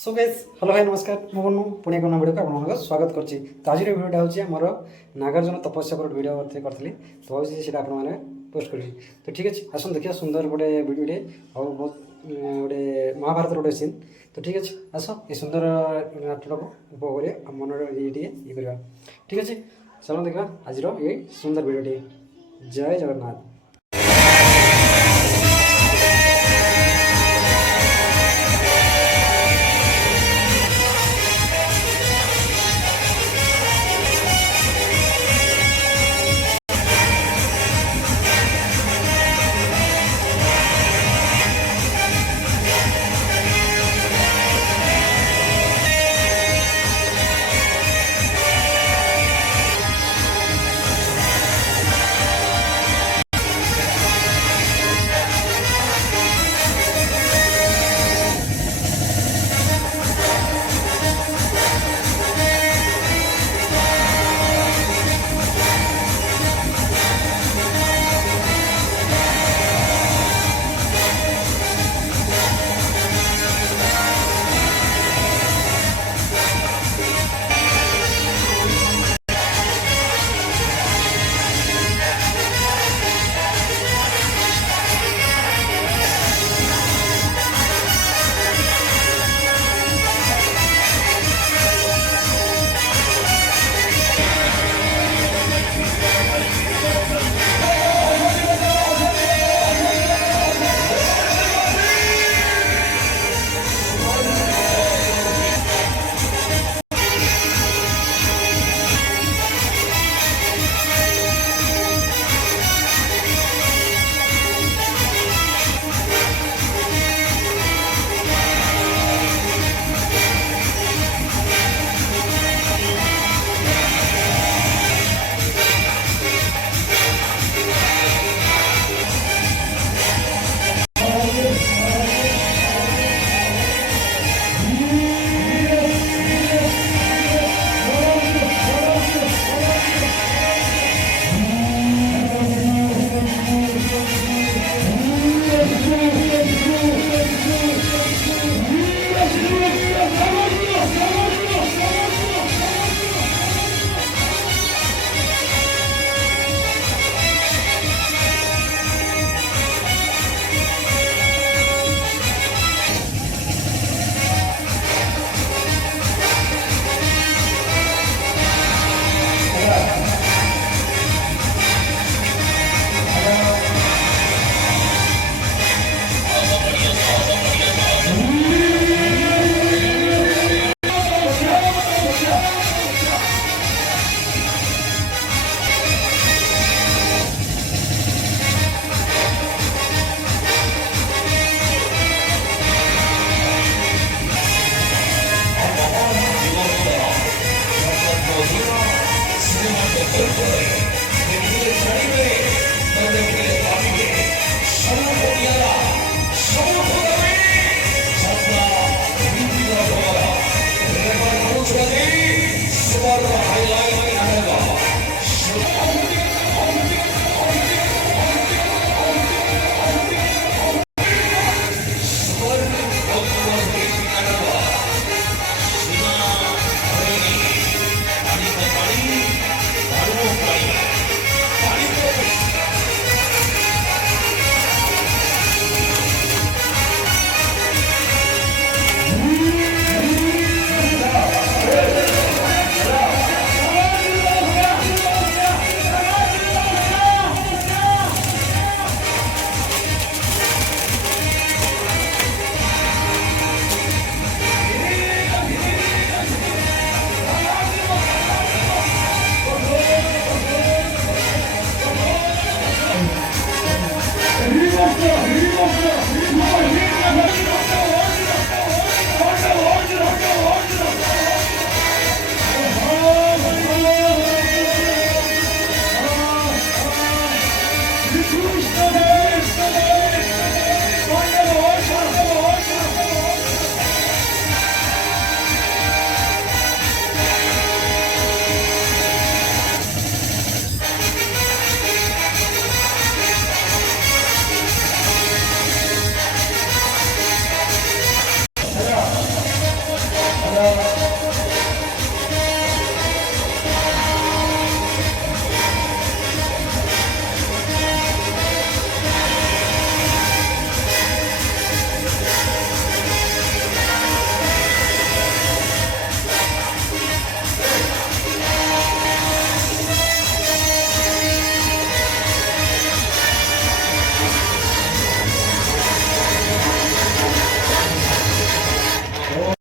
So guys hello hi नमस्कार मु बन्नु पुणे एक वीडियो को आपको स्वागत करछि। तो आज वीडियोटा होछि हमर नागार्जुन तपस्या पर वीडियो करथिली तो होछि सेटा आपन माने पोस्ट करछि। तो ठीक अछि आसन देखिया सुंदर गोटे वीडियोटे और बहुत गोटे महाभारत गोटे सीन। तो ठीक अछि आसो ए सुंदर नाटक उपभोग करिया मनर ये करबा। ठीक अछि चलो देखा आज ये सुंदर वीडियोटे। जय जगन्नाथ। Good boy.